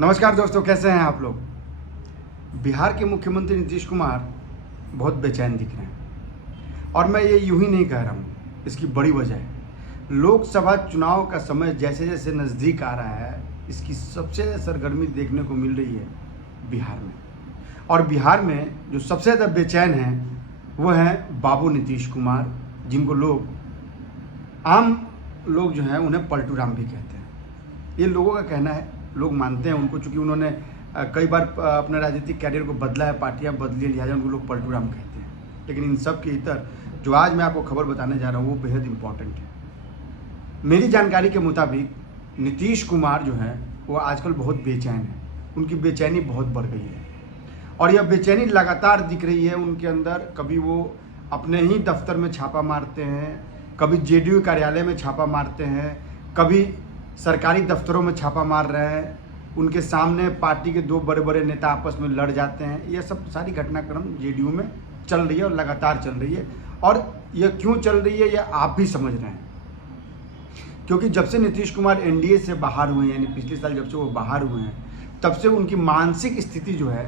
नमस्कार दोस्तों, कैसे हैं आप लोग। बिहार के मुख्यमंत्री नीतीश कुमार बहुत बेचैन दिख रहे हैं और मैं ये यूं ही नहीं कह रहा हूँ। इसकी बड़ी वजह है लोकसभा चुनाव का समय जैसे जैसे नज़दीक आ रहा है, इसकी सबसे सरगर्मी देखने को मिल रही है बिहार में। और बिहार में जो सबसे ज़्यादा बेचैन हैं वो हैं बाबू नीतीश कुमार, जिनको आम लोग जो हैं उन्हें पलटू राम भी कहते हैं। ये लोगों का कहना है, लोग मानते हैं उनको, चूँकि उन्होंने कई बार अपने राजनीतिक कैरियर को बदला है, पार्टियां बदली, लिहाजा उनको लोग पलटू राम कहते हैं। लेकिन इन सब के इतर जो आज मैं आपको खबर बताने जा रहा हूँ वो बेहद इंपॉर्टेंट है। मेरी जानकारी के मुताबिक नीतीश कुमार जो हैं वो आजकल बहुत बेचैन है, उनकी बेचैनी बहुत बढ़ गई है और यह बेचैनी लगातार दिख रही है उनके अंदर। कभी वो अपने ही दफ्तर में छापा मारते हैं, कभी जेडीयू कार्यालय में छापा मारते हैं, कभी सरकारी दफ्तरों में छापा मार रहे हैं। उनके सामने पार्टी के दो बड़े बड़े नेता आपस में लड़ जाते हैं। ये सब सारी घटनाक्रम जेडीयू में चल रही है और लगातार चल रही है। और यह क्यों चल रही है यह आप भी समझ रहे हैं, क्योंकि जब से नीतीश कुमार एनडीए से बाहर हुए हैं, यानी पिछले साल जब से वो बाहर हुए हैं, तब से उनकी मानसिक स्थिति जो है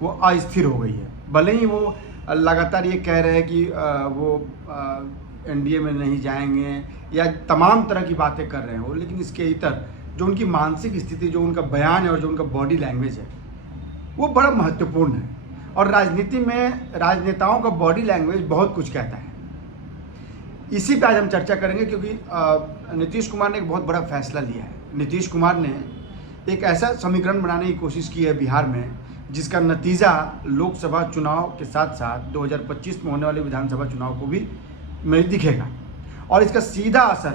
वो अस्थिर हो गई है। भले ही वो लगातार ये कह रहे हैं कि वो एनडीए में नहीं जाएंगे या तमाम तरह की बातें कर रहे हो, लेकिन इसके इतर जो उनकी मानसिक स्थिति, जो उनका बयान है और जो उनका बॉडी लैंग्वेज है वो बड़ा महत्वपूर्ण है। और राजनीति में राजनेताओं का बॉडी लैंग्वेज बहुत कुछ कहता है। इसी पे आज हम चर्चा करेंगे, क्योंकि नीतीश कुमार ने एक बहुत बड़ा फैसला लिया है। नीतीश कुमार ने एक ऐसा समीकरण बनाने की कोशिश की है बिहार में, जिसका नतीजा लोकसभा चुनाव के साथ साथ 2025 में होने वाले विधानसभा चुनाव को भी में दिखेगा। और इसका सीधा असर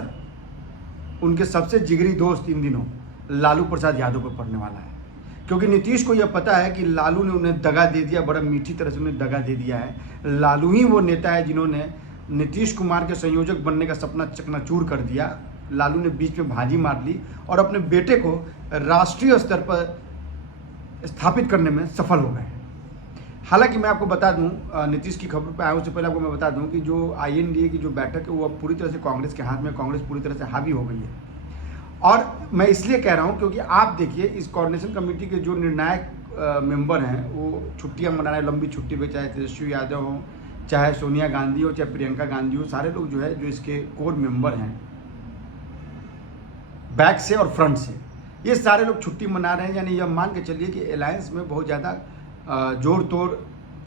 उनके सबसे जिगरी दोस्त इन दिनों लालू प्रसाद यादव पर पड़ने वाला है, क्योंकि नीतीश को यह पता है कि लालू ने उन्हें दगा दे दिया, बड़ा मीठी तरह से उन्हें दगा दे दिया है। लालू ही वो नेता है जिन्होंने नीतीश कुमार के संयोजक बनने का सपना चकनाचूर कर दिया। लालू ने बीच में भाजी मार ली और अपने बेटे को राष्ट्रीय स्तर पर स्थापित करने में सफल हो गए। हालांकि मैं आपको बता दूं, नीतीश की खबर पर आया उससे पहले आपको मैं बता दूं कि जो आईएनडीए की जो बैठक है वो अब पूरी तरह से कांग्रेस के हाथ में, कांग्रेस पूरी तरह से हावी हो गई है। और मैं इसलिए कह रहा हूं क्योंकि आप देखिए, इस कोऑर्डिनेशन कमेटी के जो निर्णायक मेंबर हैं वो छुट्टियां मना रहे हैं, लंबी छुट्टी पे, चाहे तेजस्वी यादव हो, चाहे सोनिया गांधी हो, चाहे प्रियंका गांधी हो, सारे लोग जो है जो इसके कोर मेंबर हैं बैक से और फ्रंट से, ये सारे लोग छुट्टी मना रहे हैं। यानी यह मान के चलिए कि अलायंस में बहुत ज़्यादा जोड़ तोड़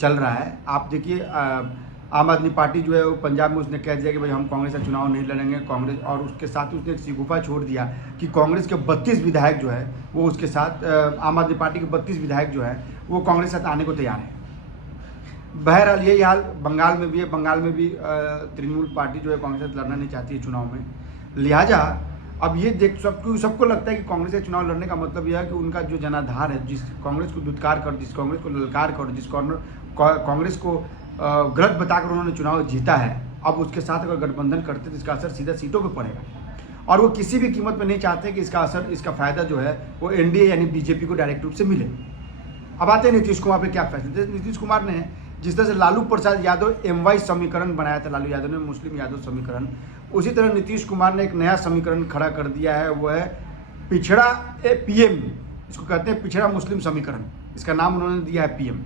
चल रहा है। आप देखिए, आम आदमी पार्टी जो है वो पंजाब में उसने कह दिया कि भाई हम कांग्रेस का चुनाव नहीं लड़ेंगे, कांग्रेस, और उसके साथ उसने एक सिगुफा छोड़ दिया कि कांग्रेस के 32 विधायक जो है वो उसके साथ, आम आदमी पार्टी के 32 विधायक जो है वो कांग्रेस के साथ आने को तैयार है। बहरहाल यही हाल बंगाल में भी है। बंगाल में भी तृणमूल पार्टी जो है कांग्रेस से लड़ना नहीं चाहती है चुनाव में। लिहाजा अब ये देख सबको लगता है कि कांग्रेस से चुनाव लड़ने का मतलब यह है कि उनका जो जनाधार है, जिस कांग्रेस को दुत्कार कर, जिस कांग्रेस को ललकार कर, जिस कांग्रेस को गलत बताकर उन्होंने चुनाव जीता है, अब उसके साथ अगर गठबंधन करते तो इसका असर सीधा सीटों पर पड़ेगा। और वो किसी भी कीमत पर नहीं चाहते कि इसका असर, इसका फायदा जो है वो एनडीए यानी बीजेपी को डायरेक्ट रूप से मिले। अब आते हैं नीतीश कुमार पे क्या फैसले। नीतीश कुमार ने जिस तरह से लालू प्रसाद यादव MY समीकरण बनाया था, लालू यादव ने मुस्लिम यादव समीकरण, उसी तरह नीतीश कुमार ने एक नया समीकरण खड़ा कर दिया है। वो है पिछड़ा PM, इसको कहते हैं पिछड़ा मुस्लिम समीकरण। इसका नाम उन्होंने दिया है PM।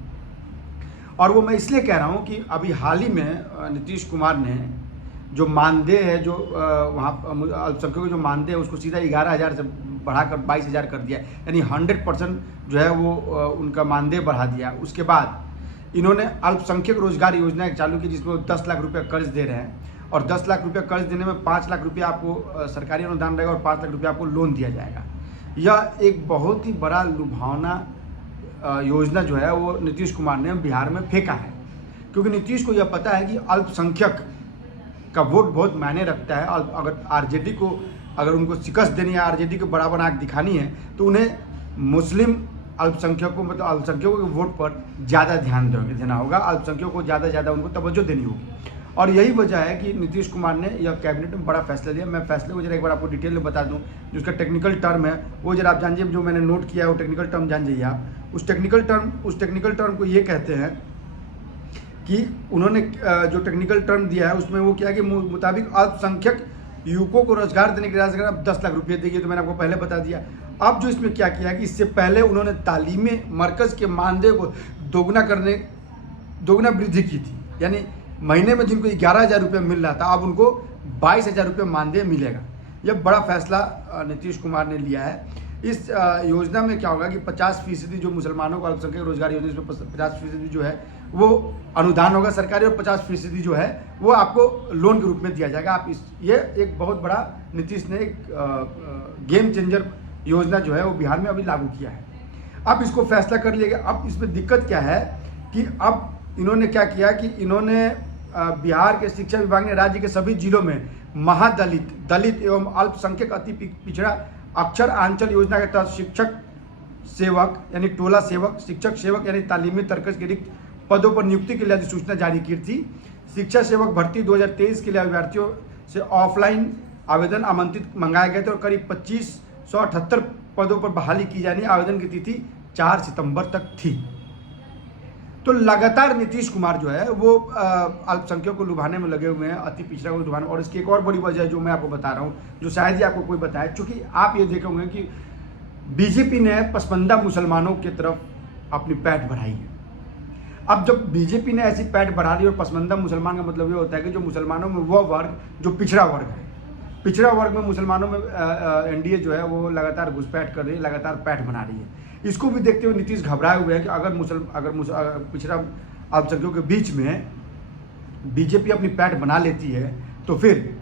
और वो मैं इसलिए कह रहा हूँ कि अभी हाल ही में नीतीश कुमार ने जो मानदेय है, जो वहाँ अल्पसंख्यकों के जो मानदेय है उसको सीधा 11,000 से बढ़ाकर 22,000 कर दिया, यानी 100% जो है वो उनका मानदेय बढ़ा दिया। उसके बाद इन्होंने अल्पसंख्यक रोजगार योजना एक चालू की, जिसमें 10 लाख रुपया कर्ज दे रहे हैं। और 10 लाख रुपया कर्ज देने में 5 लाख रुपया आपको सरकारी अनुदान रहेगा और 5 लाख रुपया आपको लोन दिया जाएगा। यह एक बहुत ही बड़ा लुभावना योजना जो है वो नीतीश कुमार ने बिहार में फेंका है, क्योंकि नीतीश को यह पता है कि अल्पसंख्यक का वोट बहुत मायने रखता है। और अगर आरजेडी को, अगर उनको शिकस्त देनी है, आरजेडी को बराबर आंख दिखानी है, तो उन्हें मुस्लिम अल्पसंख्यकों, मतलब अल्पसंख्यकों के वोट पर ज़्यादा ध्यान देना होगा, अल्पसंख्यकों को ज़्यादा उनको तवज्जो देनी होगी। और यही वजह है कि नीतीश कुमार ने यह कैबिनेट में बड़ा फैसला लिया। मैं फैसले को जरा एक बार आपको डिटेल में बता दूं, जो उसका टेक्निकल टर्म है वो जरा आप जानिए, जो मैंने नोट किया है वो टेक्निकल टर्म जान जाइए आप। उस टेक्निकल टर्म को ये कहते हैं कि उन्होंने जो टेक्निकल टर्म दिया है उसमें वो क्या है कि मुताबिक अल्पसंख्यक युवकों को रोजगार देने के लिए 10 लाख रुपये देगी, तो मैंने आपको पहले बता दिया। अब जो इसमें क्या किया कि इससे पहले उन्होंने तालीमी मरकज़ के मानदेय को दोगुना वृद्धि की थी, यानी महीने में जिनको 11,000 रुपये मिल रहा था अब उनको 22,000 रुपये मानदेय मिलेगा। यह बड़ा फैसला नीतीश कुमार ने लिया है। इस योजना में क्या होगा कि 50% जो मुसलमानों को अल्पसंख्यक रोजगार योजना, इसमें 50% जो है वो अनुदान होगा सरकारी, और 50% जो है वो आपको लोन के रूप में दिया जाएगा। आप ये एक बहुत बड़ा नीतीश ने एक गेम चेंजर योजना जो है वो बिहार में अभी लागू किया है। अब इसको फैसला कर लिया गया। अब इसमें दिक्कत क्या है कि अब इन्होंने क्या किया कि इन्होंने बिहार के शिक्षा विभाग ने राज्य के सभी जिलों में महादलित, दलित एवं अल्पसंख्यक अति पिछड़ा अक्षर आंचल योजना के तहत शिक्षक सेवक यानी टोला सेवक, शिक्षक सेवक यानी तालीमी तर्कश के रिक्त पदों पर नियुक्ति के लिए अधिसूचना जारी की थी। शिक्षा सेवक भर्ती 2023 के लिए अभ्यर्थियों से ऑफलाइन आवेदन आमंत्रित मंगाए गए थे और करीब 2578 पदों पर बहाली की जानी। आवेदन की तिथि 4 सितंबर तक थी। तो लगातार नीतीश कुमार जो है वो अल्पसंख्यकों को लुभाने में लगे हुए हैं, अति पिछड़ा को लुभाने। और इसकी एक और बड़ी वजह है जो मैं आपको बता रहा हूँ, जो शायद ही आपको कोई बताए, क्योंकि आप ये देखे होंगे कि बीजेपी ने पसमानदा मुसलमानों की तरफ अपनी पैठ बढ़ाई है। अब जब बीजेपी ने ऐसी पैठ बढ़ा ली, और पसमानदा मुसलमान का मतलब ये होता है कि जो मुसलमानों में वह वर्ग जो पिछड़ा वर्ग है, पिछड़ा वर्ग में मुसलमानों में एनडीए जो है वो लगातार घुसपैठ कर रही है, लगातार पैठ बना रही है। इसको भी देखते हुए नीतीश घबराए हुए हैं कि अगर पिछड़ा अल्पसंख्यकों के बीच में बीजेपी अपनी पैठ बना लेती है तो फिर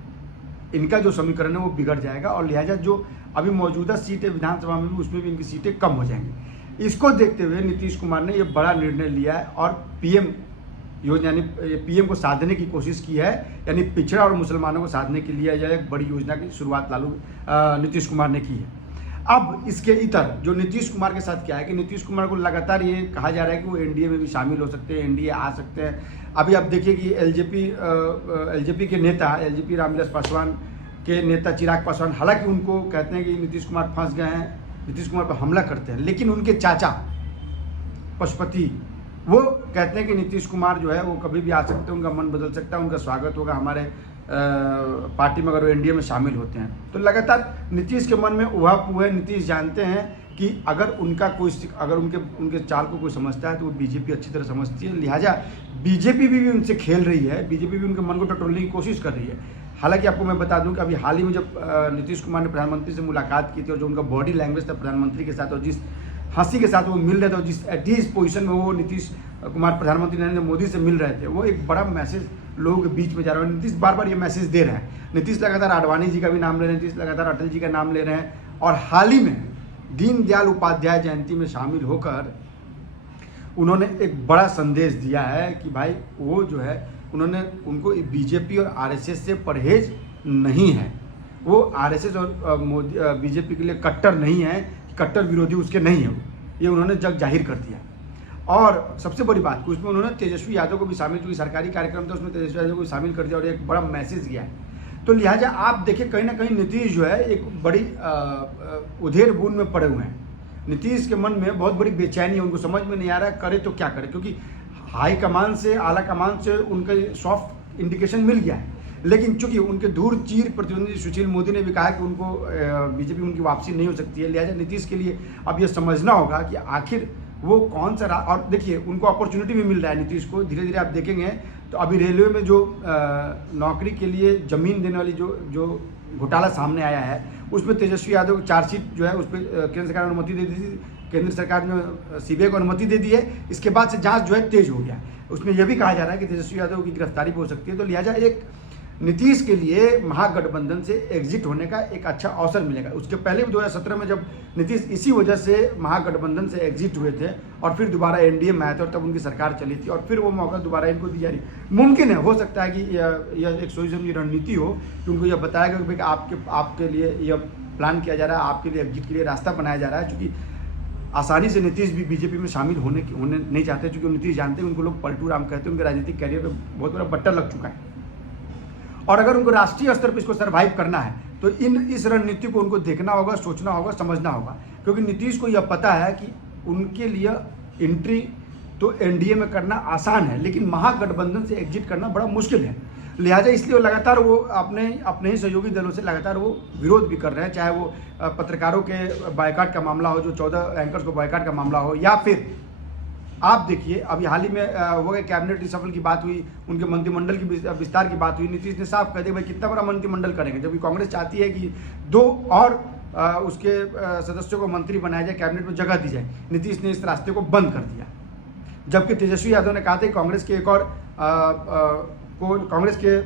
इनका जो समीकरण है वो बिगड़ जाएगा, और लिहाजा जो अभी मौजूदा सीटें विधानसभा में भी उसमें भी इनकी सीटें कम हो जाएंगी। इसको देखते हुए नीतीश कुमार ने ये बड़ा निर्णय लिया है और पीएम योजना यानी पीएम को साधने की कोशिश की है, यानी पिछड़ा और मुसलमानों को साधने के लिए यह एक बड़ी योजना की शुरुआत नीतीश कुमार ने की है। अब इसके इतर जो नीतीश कुमार के साथ क्या है कि नीतीश कुमार को लगातार ये कहा जा रहा है कि वो एनडीए में भी शामिल हो सकते हैं, एनडीए आ सकते हैं। अभी आप देखिए कि एलजेपी के नेता, एलजेपी रामविलास पासवान के नेता चिराग पासवान, हालांकि उनको कहते हैं कि नीतीश कुमार फंस गए हैं, नीतीश कुमार पर हमला करते हैं, लेकिन उनके चाचा पशुपति वो कहते हैं कि नीतीश कुमार जो है वो कभी भी आ सकते हैं, उनका मन बदल सकता है, उनका स्वागत होगा हमारे पार्टी में अगर वो एनडीए में शामिल होते हैं। तो लगातार नीतीश के मन में उहापोह है। नीतीश जानते हैं कि अगर उनके चाल को कोई समझता है तो वो बीजेपी अच्छी तरह समझती है, लिहाजा बीजेपी भी उनसे खेल रही है, बीजेपी भी उनके मन को टटोलने की कोशिश कर रही है। हालांकि आपको मैं बता दूं कि अभी हाल ही में जब नीतीश कुमार ने प्रधानमंत्री से मुलाकात की थी और जो उनका बॉडी लैंग्वेज था प्रधानमंत्री के साथ, और जिस हंसी के साथ वो मिल रहे थे, और जिस पोजीशन में वो नीतीश कुमार प्रधानमंत्री नरेंद्र मोदी से मिल रहे थे, वो एक बड़ा मैसेज लोगों के बीच में जा रहा है। नीतीश बार बार ये मैसेज दे रहे हैं। नीतीश लगातार आडवाणी जी का भी नाम ले रहे हैं, नीतीश लगातार अटल जी का नाम ले रहे हैं, और हाल ही में दीनदयाल उपाध्याय जयंती में शामिल होकर उन्होंने एक बड़ा संदेश दिया है कि भाई वो जो है उनको बीजेपी और आरएसएस से परहेज नहीं है, वो आरएसएस और बीजेपी के लिए कट्टर नहीं है, कट्टर विरोधी उसके नहीं है, ये उन्होंने जग जाहिर कर दिया। और सबसे बड़ी बात उसमें उन्होंने तेजस्वी यादव को भी शामिल, क्योंकि सरकारी कार्यक्रम था उसमें तेजस्वी यादव को भी शामिल कर दिया और एक बड़ा मैसेज गया है। तो लिहाजा आप देखिए कहीं ना कहीं नीतीश जो है एक बड़ी उधेड़ बूंद में पड़े हुए हैं। नीतीश के मन में बहुत बड़ी बेचैनी है, उनको समझ में नहीं आ रहा है करे तो क्या करे, क्योंकि हाई कमान से, आला कमान से उनका सॉफ्ट इंडिकेशन मिल गया है, लेकिन चूंकि उनके दूर चीर प्रतिद्वंदी सुशील मोदी ने भी कहा कि उनको बीजेपी उनकी वापसी नहीं हो सकती है, लिहाजा नीतीश के लिए अब यह समझना होगा कि आखिर वो कौन सा और देखिए उनको अपॉर्चुनिटी भी मिल रहा है नीतीश को, धीरे धीरे आप देखेंगे तो अभी रेलवे में जो नौकरी के लिए ज़मीन देने वाली जो घोटाला सामने आया है उसमें तेजस्वी यादव को चार्जशीट जो है उस पर केंद्र सरकार ने अनुमति दे दी थी, केंद्र सरकार ने सीबीआई को अनुमति दे दी है। इसके बाद से जांच जो है तेज हो गया, उसमें यह भी कहा जा रहा है कि तेजस्वी यादव की गिरफ्तारी भी हो सकती है। तो लिहाजा एक नीतीश के लिए महागठबंधन से एग्जिट होने का एक अच्छा अवसर मिलेगा। उसके पहले भी 2017 में जब नीतीश इसी वजह से महागठबंधन से एग्जिट हुए थे और फिर दोबारा एनडीए में आए थे और तब उनकी सरकार चली थी और फिर वो मौका दोबारा इनको दी जा रही। मुमकिन है, हो सकता है कि यह एक सोची समझी रणनीति हो कि उनको यह बताया गया कि भाई आपके लिए यह प्लान किया जा रहा है, आपके लिए एग्जिट के लिए रास्ता बनाया जा रहा है, क्योंकि आसानी से नीतीश भी बीजेपी में शामिल होने नहीं चाहते, क्योंकि नीतीश जानते हैं उनको लोग पलटू राम कहते हैं, उनके राजनीतिक कैरियर पर बहुत बड़ा बट्टा लग चुका है और अगर उनको राष्ट्रीय स्तर पर इसको सर्वाइव करना है तो इस रणनीति को उनको देखना होगा, सोचना होगा, समझना होगा, क्योंकि नीतीश को यह पता है कि उनके लिए एंट्री तो एनडीए में करना आसान है लेकिन महागठबंधन से एग्जिट करना बड़ा मुश्किल है। लिहाजा इसलिए वो लगातार वो अपने ही सहयोगी दलों से लगातार वो विरोध भी कर रहे हैं, चाहे वो पत्रकारों के बायकॉट का मामला हो, जो 14 एंकर्स को बायकॉट का मामला हो, या फिर आप देखिए अभी हाल ही में हो गए कैबिनेट रिशफल की बात हुई, उनके मंत्रिमंडल की विस्तार की बात हुई। नीतीश ने साफ कह दिया भाई कितना बड़ा मंत्रिमंडल करेंगे, जबकि कांग्रेस चाहती है कि 2 और उसके सदस्यों को मंत्री बनाया जाए, कैबिनेट में जगह दी जाए। नीतीश ने इस रास्ते को बंद कर दिया, जबकि तेजस्वी यादव ने कहा था कांग्रेस के एक और कांग्रेस के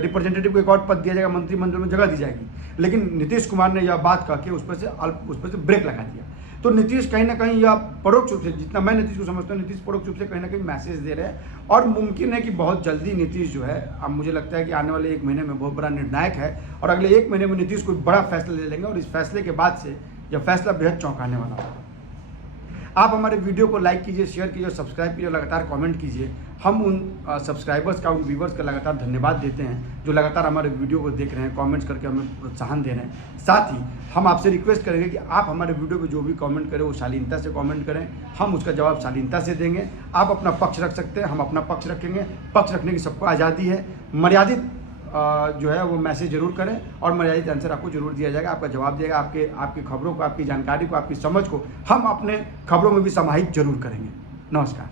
रिप्रेजेंटेटिव को एक और पद दिया जाएगा, मंत्रिमंडल में जगह दी जाएगी। लेकिन नीतीश कुमार ने यह बात कह के उस पर से ब्रेक लगा दिया। तो नीतीश कहीं ना कहीं यह परोक्ष रूप से, जितना मैं नीतीश को समझता हूँ, नीतीश परोक्ष रूप से कहीं ना कहीं मैसेज दे रहे हैं। और मुमकिन है कि बहुत जल्दी नीतीश जो है, अब मुझे लगता है कि आने वाले 1 महीने में बहुत बड़ा निर्णायक है, और अगले 1 महीने में नीतीश कोई बड़ा फैसला ले लेंगे, और इस फैसले के बाद से यह फैसला बेहद चौंकाने वाला होगा। आप हमारे वीडियो को लाइक कीजिए, शेयर कीजिए, सब्सक्राइब कीजिए, लगातार कमेंट कीजिए। हम उन सब्सक्राइबर्स का, उन व्यूवर्स का लगातार धन्यवाद देते हैं जो लगातार हमारे वीडियो को देख रहे हैं, कमेंट्स करके हमें प्रोत्साहन दे रहे हैं। साथ ही हम आपसे रिक्वेस्ट करेंगे कि आप हमारे वीडियो पे जो भी कमेंट करें वो शालीनता से कमेंट करें, हम उसका जवाब शालीनता से देंगे। आप अपना पक्ष रख सकते हैं, हम अपना पक्ष रखेंगे। पक्ष रखने की सबको आज़ादी है। मर्यादित जो है वो मैसेज जरूर करें, और मर्यादित आंसर आपको जरूर दिया जाएगा, आपका जवाब दिएगा। आपकी खबरों को, आपकी जानकारी को, आपकी समझ को हम अपने खबरों में भी समाहित जरूर करेंगे। नमस्कार।